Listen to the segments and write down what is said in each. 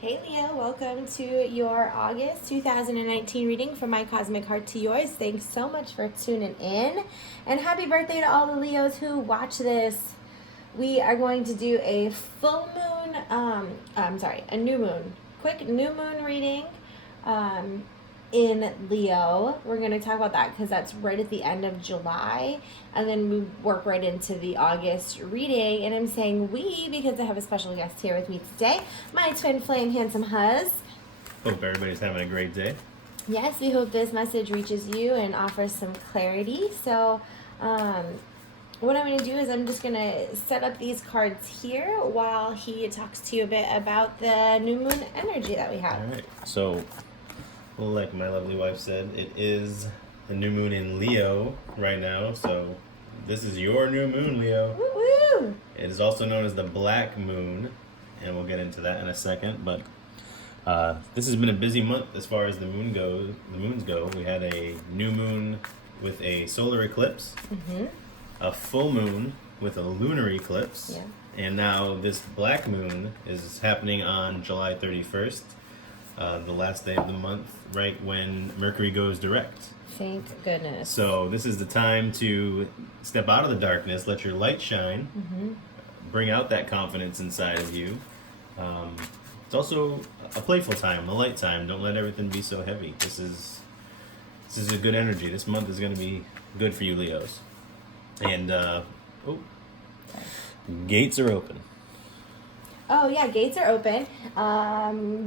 Hey Leo, welcome to your August 2019 reading from My Cosmic Heart to yours. Thanks so much for tuning in. And happy birthday to all the Leos who watch this. We are going to do a full moon, a new moon. Quick new moon reading in Leo. We're going to talk about that because that's right at the end of July. And then we work right into the August reading. And I'm saying we because I have a special guest here with me today, my twin flame handsome huz. Hope everybody's having a great day. Yes, we hope this message reaches you and offers some clarity. So what I'm going to do is I'm just going to set up these cards here while he talks to you a bit about the new moon energy that we have. All right. So, like my lovely wife said, it is the new moon in Leo right now. So this is your new moon, Leo. Woo-woo! It is also known as the black moon, and we'll get into that in a second. But this has been a busy month as far as the moons go. We had a new moon with a solar eclipse, a full moon with a lunar eclipse, and now this black moon is happening on July 31st, the last day of the month, right when Mercury goes direct. Thank goodness. So this is the time to step out of the darkness, let your light shine, bring out that confidence inside of you. It's also a playful time, a light time. Don't let everything be so heavy. This is a good energy. This month is going to be good for you, Leos. And gates are open. Oh yeah, gates are open.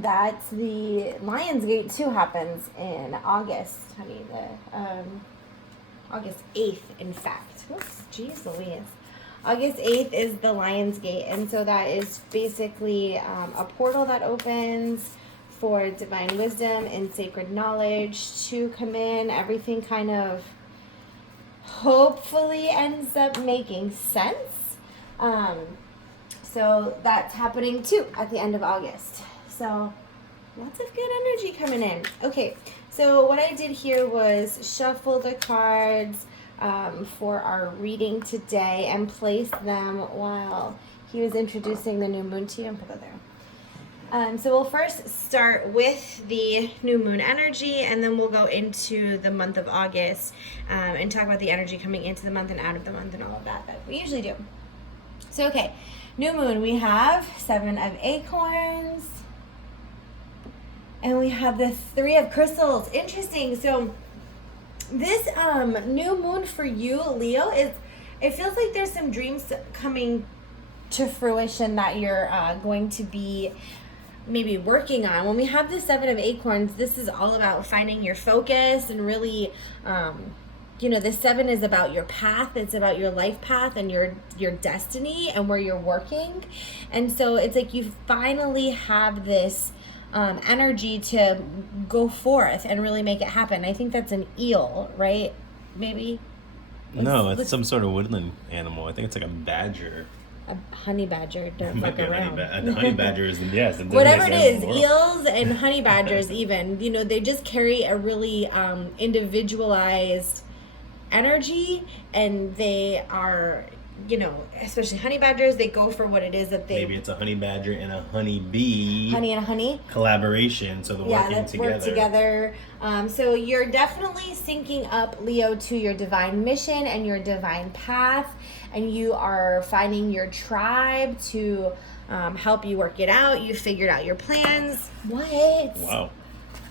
That's the Lion's Gate too happens in August, honey. August 8th, in fact. Oops, geez Louise. August 8th is the Lion's Gate, and so that is basically a portal that opens for divine wisdom and sacred knowledge to come in. Everything kind of hopefully ends up making sense. So that's happening too at the end of August. So lots of good energy coming in. Okay, so what I did here was shuffle the cards for our reading today and place them while he was introducing the new moon to you and put it there. So we'll first start with the new moon energy, and then we'll go into the month of August and talk about the energy coming into the month and out of the month and all of that we usually do. So, okay, new moon, we have 7 of Acorns, and we have the 3 of Crystals. Interesting. So this new moon for you, Leo, it feels like there's some dreams coming to fruition that you're going to be maybe working on. When we have the 7 of Acorns, this is all about finding your focus and really the 7 is about your path. It's about your life path and your destiny and where you're working. And so it's like you finally have this energy to go forth and really make it happen. I think that's an eel, right? Maybe? No, it's some sort of woodland animal. I think it's like a badger. A honey badger. Don't fuck around. The honey badger is, yes. Whatever it is, eels and honey badgers even, they just carry a really individualized energy, and they are, especially honey badgers, they go for what it is that they... Maybe it's a honey badger and a honey bee. Honey and a honey? Collaboration, so they're working together. Work together. So you're definitely syncing up, Leo, to your divine mission and your divine path, and you are finding your tribe to help you work it out. You figured out your plans. What? Wow.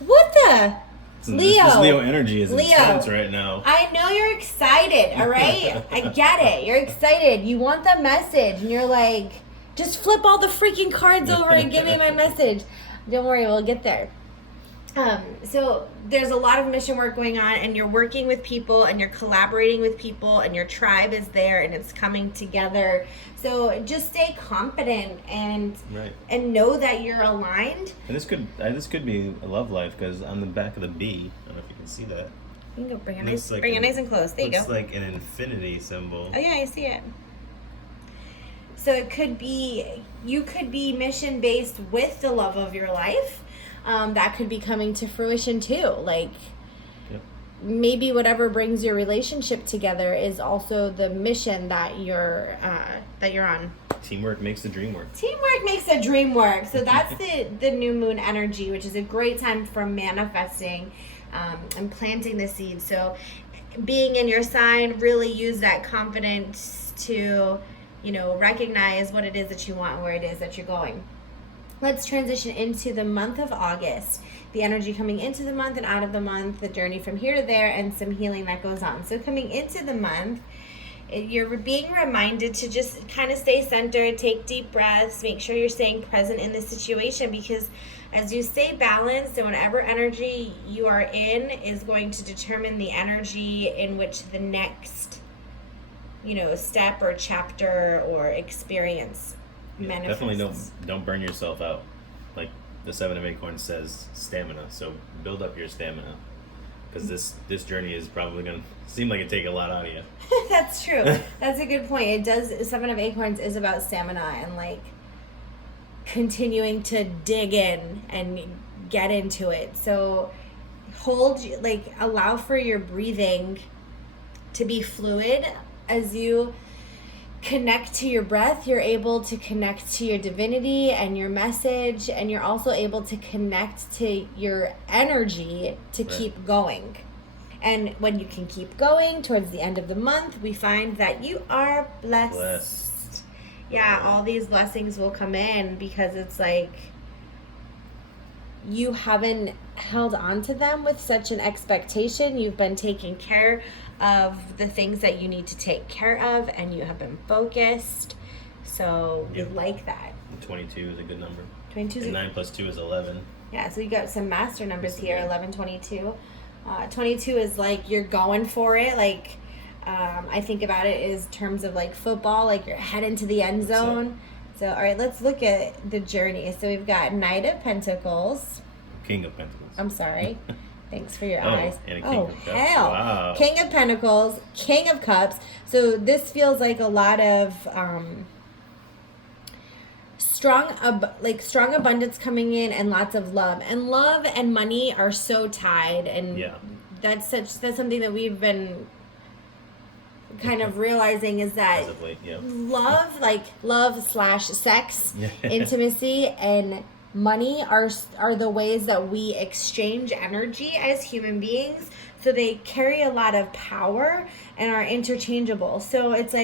What the... Leo. This Leo energy is intense right now. I know you're excited, all right? I get it. You're excited. You want the message, and you're like, just flip all the freaking cards over and give me my message. Don't worry, we'll get there. So there's a lot of mission work going on, and you're working with people, and you're collaborating with people, and your tribe is there, and it's coming together. So just stay confident and know that you're aligned. And this could be a love life, because on the back of the bee, I don't know if you can see that. You can go bring it nice and close. There you go. It's like an infinity symbol. Oh yeah, I see it. So you could be mission based with the love of your life. That could be coming to fruition too. Like maybe whatever brings your relationship together is also the mission that you're on. Teamwork makes the dream work. Teamwork makes the dream work. So that's the new moon energy, which is a great time for manifesting and planting the seed. So being in your sign, really use that confidence to, recognize what it is that you want and where it is that you're going. Let's transition into the month of August. The energy coming into the month and out of the month, the journey from here to there, and some healing that goes on. So coming into the month, you're being reminded to just kind of stay centered, take deep breaths, make sure you're staying present in the situation, because as you stay balanced, and whatever energy you are in is going to determine the energy in which the next, step or chapter or experience manifests. Definitely don't burn yourself out. Like the Seven of Acorns says, stamina. So build up your stamina, because this journey is probably going to seem like it take a lot out of you. That's true. That's a good point. It does. Seven of Acorns is about stamina and continuing to dig in and get into it. So allow for your breathing to be fluid. As you connect to your breath, you're able to connect to your divinity and your message, and you're also able to connect to your energy to keep going. And when you can keep going towards the end of the month, we find that you are blessed. Yeah, all these blessings will come in because it's like you haven't held on to them with such an expectation. You've been taking care of the things that you need to take care of, and you have been focused. So we like that. 22 is a good number. 22 is 9 plus 2 is 11. Yeah, so you got some master numbers here, 11, 22. 22 is you're going for it. I think about it as terms of football, you're heading to the end zone. So, all right, let's look at the journey. So we've got Knight of Pentacles. King of Pentacles. I'm sorry. Thanks for your eyes. And a King of Cups. Hell. Wow. King of Pentacles, King of Cups. So this feels like a lot of strong abundance coming in, and lots of love. And love and money are so tied, and that's something that we've been kind of realizing is that love/sex, intimacy, and money are the ways that we exchange energy as human beings. So they carry a lot of power and are interchangeable. So it's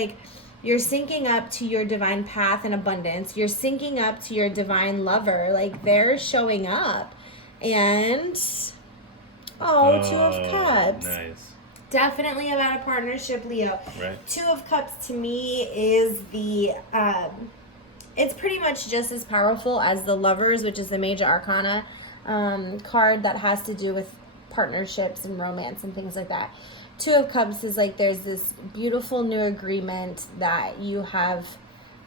you're syncing up to your divine path and abundance. You're syncing up to your divine lover. They're showing up. And Two of Cups. Nice. Definitely about a partnership, Leo. Right. Two of Cups to me is the it's pretty much just as powerful as the Lovers, which is the major arcana card that has to do with partnerships and romance and things like that. Two of Cups is there's this beautiful new agreement that you have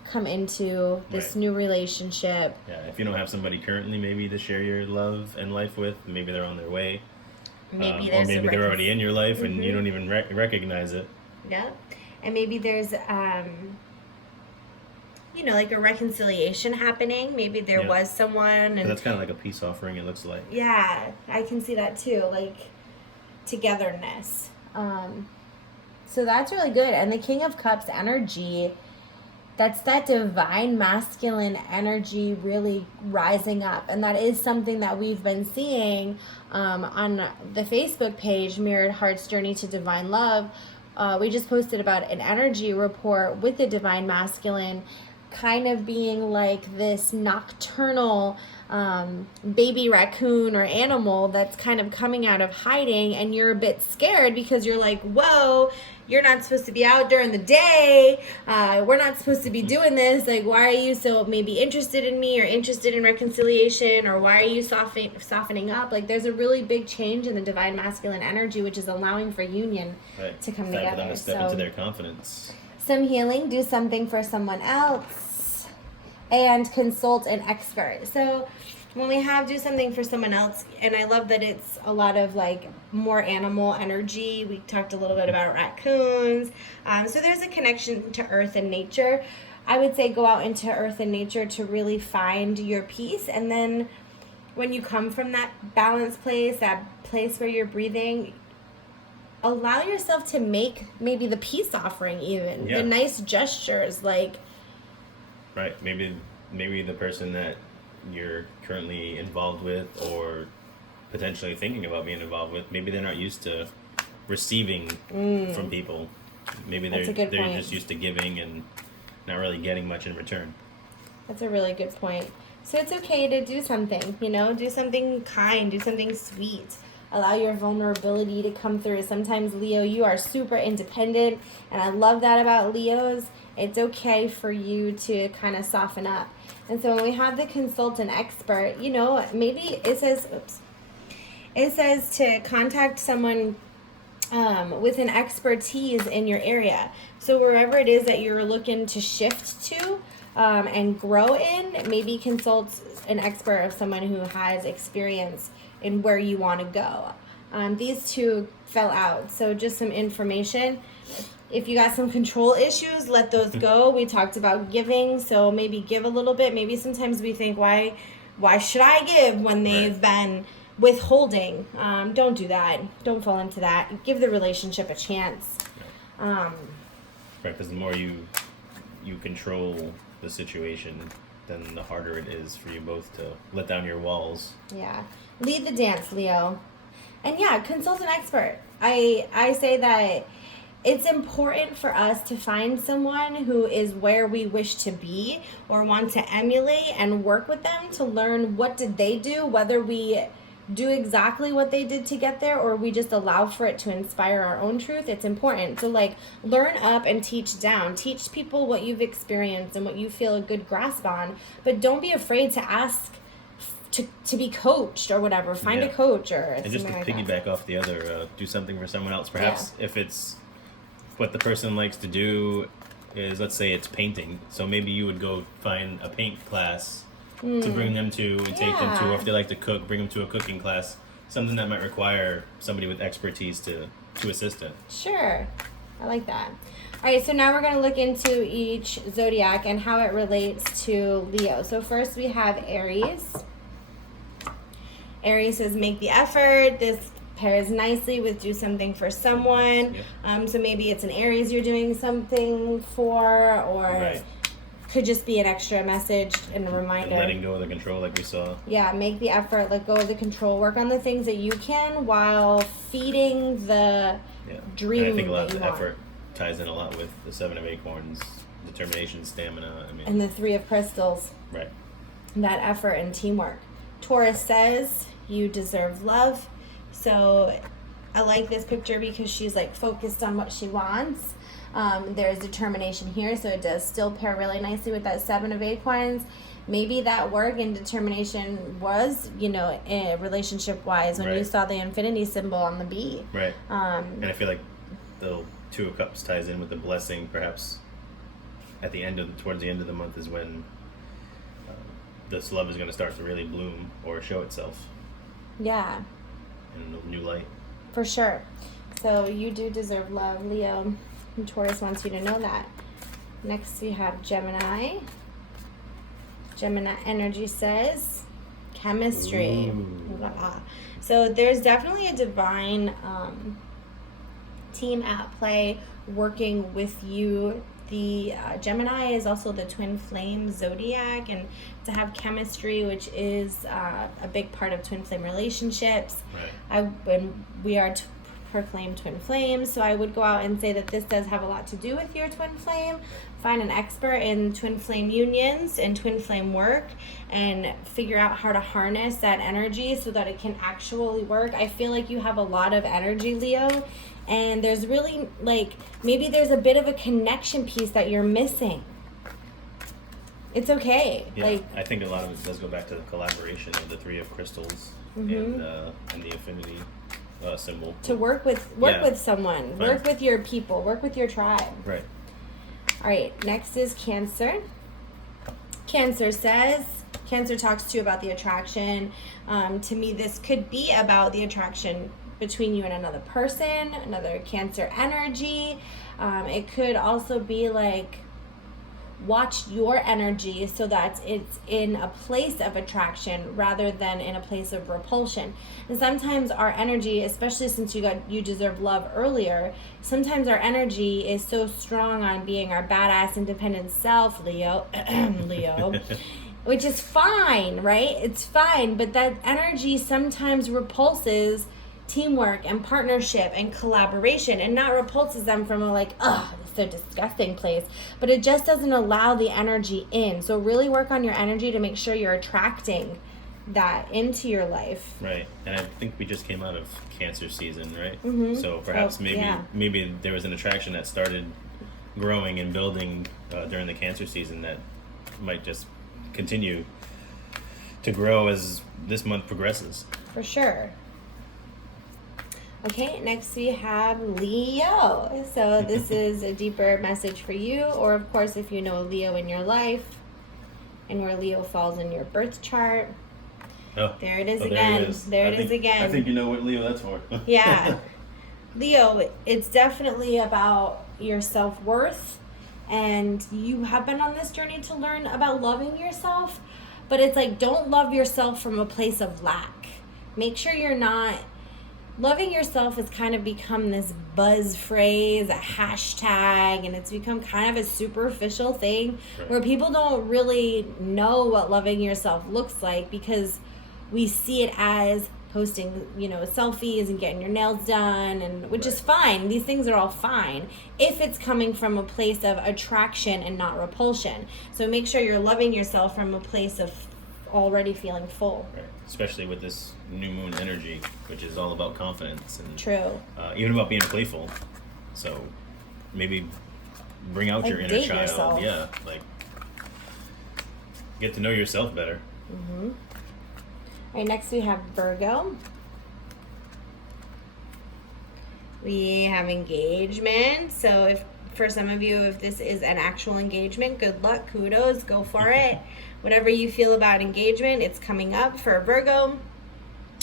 come into, this new relationship. Yeah, if you don't have somebody currently maybe to share your love and life with, maybe they're on their way. Maybe they're already in your life and you don't even recognize it. Yeah. And maybe there's a reconciliation happening. Maybe there was someone, and that's kind of like a peace offering, it looks like. Yeah, I can see that too, togetherness. So that's really good. And the King of Cups energy, that's that divine masculine energy really rising up. And that is something that we've been seeing on the Facebook page, Mirrored Hearts Journey to Divine Love. We just posted about an energy report with the divine masculine kind of being this nocturnal baby raccoon or animal that's kind of coming out of hiding, and you're a bit scared because you're whoa, you're not supposed to be out during the day, we're not supposed to be doing this, why are you so maybe interested in me or interested in reconciliation, or why are you softening up? There's a really big change in the divine masculine energy, which is allowing for union to come together. For them to step into their confidence. Some healing, do something for someone else, and consult an expert. So when we have do something for someone else, and I love that it's a lot of more animal energy. We talked a little bit about raccoons. So there's a connection to earth and nature. I would say go out into earth and nature to really find your peace. And then when you come from that balanced place, that place where you're breathing, allow yourself to make maybe the peace offering, even Yeah. the nice gestures, like. Right. Maybe the person that you're currently involved with or potentially thinking about being involved with, maybe they're not used to receiving from people. Maybe That's a good they're point. just used to giving and not really getting much in return. That's a really good point. So it's okay to do something, do something kind, do something sweet. Allow your vulnerability to come through. Sometimes, Leo, you are super independent, and I love that about Leos. It's okay for you to kind of soften up. And so when we have the consultant expert, maybe it says to contact someone with an expertise in your area. So wherever it is that you're looking to shift to and grow in, maybe consult an expert of someone who has experience in where you want to go. These two fell out, so just some information. If you got some control issues, let those go. We talked about giving, so maybe give a little bit. Maybe sometimes we think, why should I give when they've been withholding? Don't do that. Don't fall into that. Give the relationship a chance. Right, because the more you control the situation, then the harder it is for you both to let down your walls. Yeah. Lead the dance, Leo. And yeah, consult an expert. I say that it's important for us to find someone who is where we wish to be or want to emulate and work with them to learn what did they do, whether we do exactly what they did to get there or we just allow for it to inspire our own truth. It's important. So learn up and teach down. Teach people what you've experienced and what you feel a good grasp on, but don't be afraid to ask to be coached or whatever. Find a coach or and just to piggyback off the other, do something for someone else. Perhaps if it's what the person likes to do is, let's say it's painting. So maybe you would go find a paint class to bring them to and take them to, or if they like to cook, bring them to a cooking class. Something that might require somebody with expertise to assist it. Sure. I like that. All right, so now we're going to look into each zodiac and how it relates to Leo. So first we have Aries. Aries says make the effort. This pairs nicely with do something for someone. Yep. So maybe it's an Aries you're doing something for, or could just be an extra message and a reminder. And letting go of the control, like we saw. Yeah, make the effort, let go of the control, work on the things that you can while feeding the dream. And I think a lot that of you the want. effort ties in a lot with the Seven of Acorns, determination, stamina. And the Three of Crystals. Right. That effort and teamwork. Taurus says you deserve love. So I like this picture because she's focused on what she wants. There's determination here, so it does still pair really nicely with that Seven of Acorns. Maybe that work and determination was, relationship wise when you saw the infinity symbol on the bee. Right. And I feel like the Two of Cups ties in with the blessing. Perhaps at the towards the end of the month is when this love is going to start to really bloom or show itself. Yeah. In a new light. For sure. So you do deserve love, Leo. And Taurus wants you to know that. Next we have Gemini. Gemini energy says chemistry. So there's definitely a divine team at play working with you. The Gemini is also the twin flame zodiac, and to have chemistry, which is a big part of twin flame relationships. Right. When we are proclaimed twin flames, so I would go out and say that this does have a lot to do with your twin flame. Find an expert in twin flame unions and twin flame work and figure out how to harness that energy so that it can actually work. I feel like you have a lot of energy, Leo, and there's really maybe there's a bit of a connection piece that you're missing. It's okay. Yeah, I think a lot of it does go back to the collaboration of the Three of Crystals and the Infinity symbol. To work with someone, work with your people, work with your tribe. Right. All right, next is Cancer. Cancer talks to you about the attraction. To me, this could be about the attraction between you and another person, another Cancer energy. It could also be watch your energy so that it's in a place of attraction rather than in a place of repulsion. And sometimes our energy, especially since you deserve love earlier, sometimes our energy is so strong on being our badass independent self, Leo, Leo, which is fine, right? It's fine, but that energy sometimes repulses teamwork and partnership and collaboration, and not repulses them from a like, ugh, so disgusting place, but it just doesn't allow the energy in. So really work on your energy to make sure you're attracting that into your life. Right. And I think we just came out of Cancer season, right? Mm-hmm. So perhaps maybe there was an attraction that started growing and building during the Cancer season that might just continue to grow as this month progresses. For sure. Okay, next we have Leo. So this is a deeper message for you, or of course if you know Leo in your life and where Leo falls in your birth chart. Oh, there it is again. There it is again. I think you know what Leo that's for. Yeah. Leo, it's definitely about your self-worth, and you have been on this journey to learn about loving yourself, but it's like, don't love yourself from a place of lack. Make sure you're not. Loving yourself has kind of become this buzz phrase, a hashtag, and it's become kind of a superficial thing where people don't really know what loving yourself looks like, because we see it as posting, selfies and getting your nails done, and which is fine. These things are all fine if it's coming from a place of attraction and not repulsion. So make sure you're loving yourself from a place of already feeling full. Right. Especially with this new moon energy, which is all about confidence and true. Even about being playful. So maybe bring out your inner date child. Yourself. Yeah, like get to know yourself better. Mm-hmm. All right, next we have Virgo. We have engagement. So if for some of you, if this is an actual engagement, good luck, kudos, go for it. Whatever you feel about engagement, it's coming up for Virgo.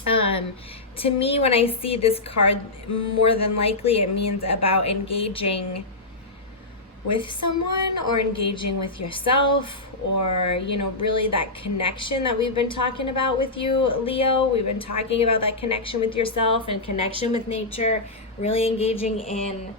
To me, when I see this card, more than likely it means about engaging with someone or engaging with yourself, or really that connection that we've been talking about with you, Leo. We've been talking about that connection with yourself and connection with nature, really engaging in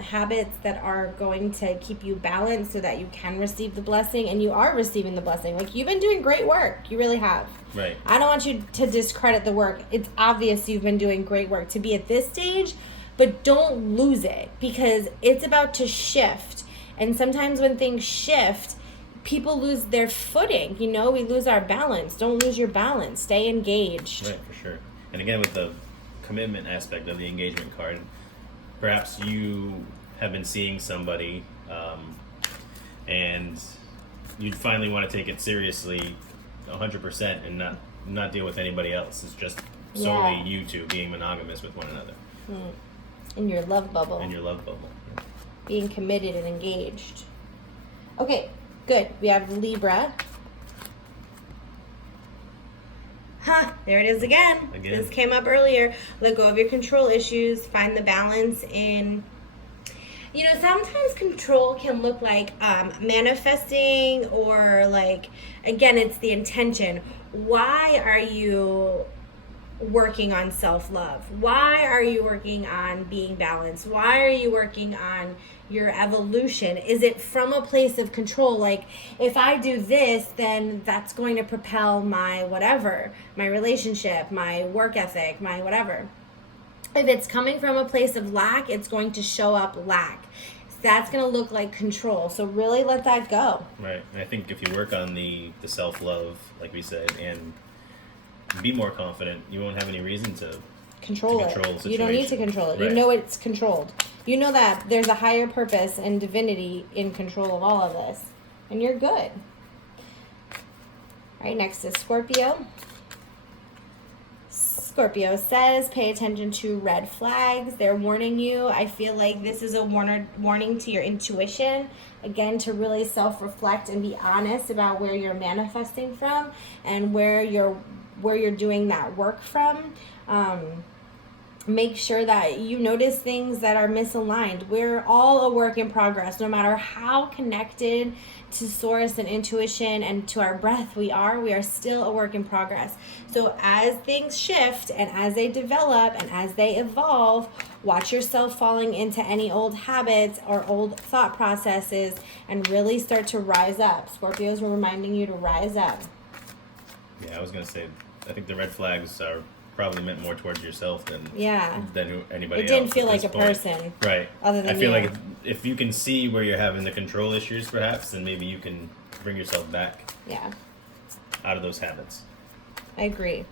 habits that are going to keep you balanced so that you can receive the blessing, and you are receiving the blessing. Like, you've been doing great work. You really have. Right. I don't want you to discredit the work. It's obvious you've been doing great work to be at this stage, but don't lose it, because it's about to shift. And sometimes when things shift, people lose their footing. We lose our balance. Don't lose your balance. Stay engaged. Right, for sure. And again, with the commitment aspect of the engagement card, perhaps you have been seeing somebody and you finally want to take it seriously 100% and not deal with anybody else. It's just solely you two being monogamous with one another. In your love bubble. In your love bubble. Being committed and engaged. Okay, good. We have Libra. There it is again. This came up earlier. Let go of your control issues. Find the balance in... sometimes control can look like manifesting, or like, again, it's the intention. Why are you working on self-love? Why are you working on being balanced? Why are you working on your evolution? Is it from a place of control? Like, if I do this, then that's going to propel my whatever, my relationship, my work ethic, my whatever. If it's coming from a place of lack, it's going to show up lack. That's going to look like control. So really let that go. Right. And I think if you work on the self-love, like we said, and be more confident, you won't have any reason to control the it. situation. You don't need to control it. Right. You know it's controlled. You know that there's a higher purpose and divinity in control of all of this. And you're good. All right, next is Scorpio. Scorpio says, pay attention to red flags. They're warning you. I feel like this is a warning to your intuition. Again, to really self-reflect and be honest about where you're manifesting from and where you're doing that work from. make sure that you notice things that are misaligned. We're all a work in progress, no matter how connected to source and intuition and to our breath we are still a work in progress. So as things shift and as they develop and as they evolve, watch yourself falling into any old habits or old thought processes and really start to rise up. Scorpios were reminding you to rise up. Yeah, I was gonna say, I think the red flags are probably meant more towards yourself than anybody else. It didn't feel like a point. person, right? Other than I feel you. like if you can see where you're having the control issues, perhaps, then maybe you can bring yourself back. Yeah, out of those habits. I agree.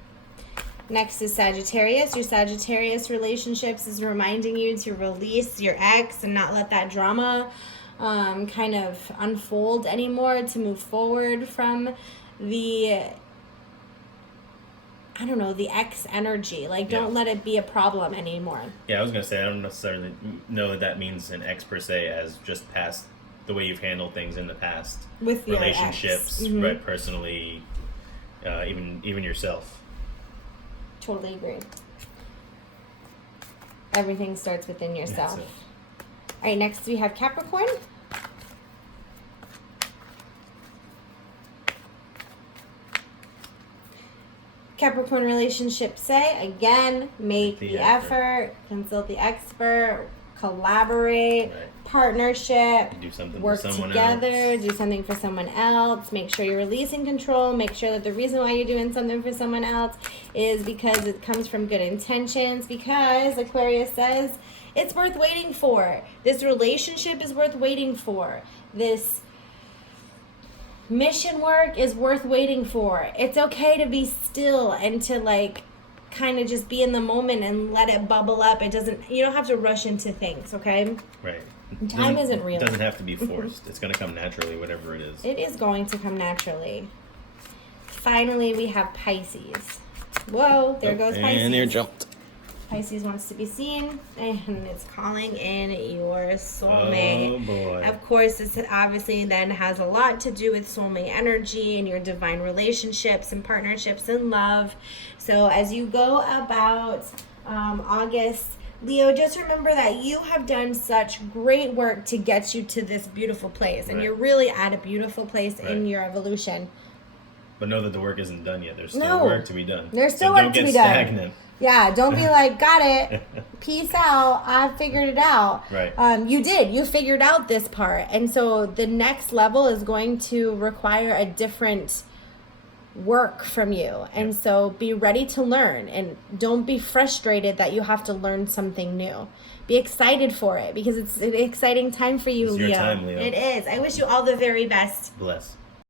Next is Sagittarius. Your Sagittarius relationships is reminding you to release your ex and not let that drama kind of unfold anymore, to move forward from the ex energy. Like, don't let it be a problem anymore. Yeah, I was going to say, I don't necessarily know that means an ex per se as just past the way you've handled things in the past. With your relationships, ex. Mm-hmm. right, personally, even yourself. Totally agree. Everything starts within yourself. All right, next we have Capricorn. Capricorn relationships say, again, make the effort, consult the expert, collaborate, partnership, do something work for someone together, else. Do something for someone else. Make sure you're releasing control. Make sure that the reason why you're doing something for someone else is because it comes from good intentions, because Aquarius says it's worth waiting for. This relationship is worth waiting for. This mission work is worth waiting for. It's okay to be still and to kind of just be in the moment and let it bubble up. You don't have to rush into things, okay? Right. Time isn't real. It doesn't have to be forced. It's going to come naturally, whatever it is. It is going to come naturally. Finally, we have Pisces. Whoa, there goes Pisces. And there jumped. Pisces wants to be seen, and it's calling in your soulmate. Oh, boy. Of course, this obviously then has a lot to do with soulmate energy and your divine relationships and partnerships and love. So as you go about August, Leo, just remember that you have done such great work to get you to this beautiful place, and you're really at a beautiful place in your evolution. But know that the work isn't done yet. There's still work to be done. There's still work to be done. Don't get stagnant. Yeah, don't be like, got it, peace out, I figured it out. Right. You did. You figured out this part. And so the next level is going to require a different work from you. And so be ready to learn, and don't be frustrated that you have to learn something new. Be excited for it, because it's an exciting time for you, It's Leo. your time, Leo. It is. I wish you all the very best. Bless.